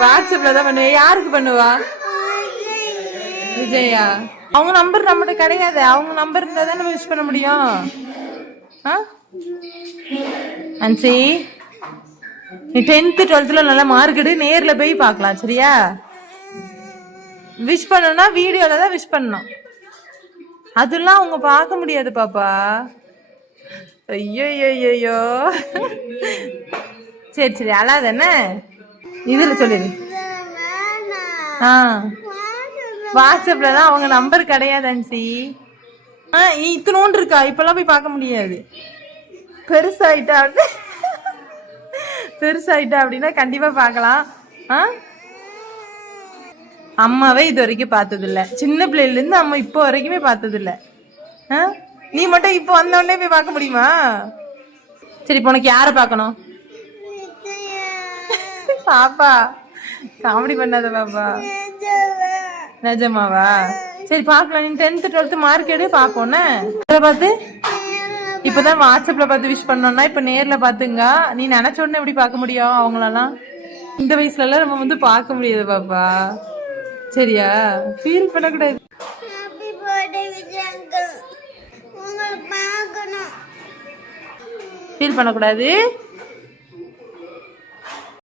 வாட்ஸ்அப்ல தான் பண்ணுவேன். யாருக்கு பண்ணுவா? விஜயா. அவங்க நம்பர் நம்மகிட்ட கிடையாது. அவங்க நம்பர் இருந்தா தான் நம்ம யூஸ் பண்ண முடியும். அன்சி, நீ 10th 12th நல்லா மார்க் எடு, நேர்ல போய் பார்க்கலாம். சரியா? விஷ் பண்ணணும்னா வீடியோல தான் விஷ் பண்ணணும். அதெல்லாம் அவங்க பார்க்க முடியாது பாப்பா. ஐயோ ஐயோ. சரி சரி, அழாதானே. இதுல சொல்லிடு. வாட்ஸ்அப்ல தான் அவங்க நம்பர் கிடையாது அன்சி. இத்தனோண்டு இருக்கா, இப்பெல்லாம் போய் பார்க்க முடியாது. பெருசாயிட்டா அப்படின்னா கண்டிப்பா பார்க்கலாம். அம்மாவே இது வரைக்கும் பார்த்தது இல்ல. சின்ன பிள்ளைல இருந்து அம்மா இப்போ வரைக்குமே பார்த்தது இல்ல. நீ மட்டும் இப்போ வந்த உடனே போய் பார்க்க முடியுமா? சரி, இப்போ உனக்கு யார பார்க்கணும்? பாப்பா காமெடி பண்ணாத பாப்பா. நிஜமாவா? சரி பார்க்கலாம். நீ 10th 12th மார்க் எடு, பார்ப்போம். பார்த்து இப்பதான் வாட்ஸ்அப்ல பார்த்து விஷ் பண்ணோம்னா இப்ப நேர்ல பாத்துங்க. நீ நினைச்ச உடனே எப்படி பார்க்க முடியும் அவங்களெல்லாம்? இந்த வயசுல எல்லாம் நம்ம வந்து பார்க்க முடியாது பாப்பா. சரியா? ஃபீல் பண்ணக்கூடாது. ஃபீல் பண்ணக்கூடாது.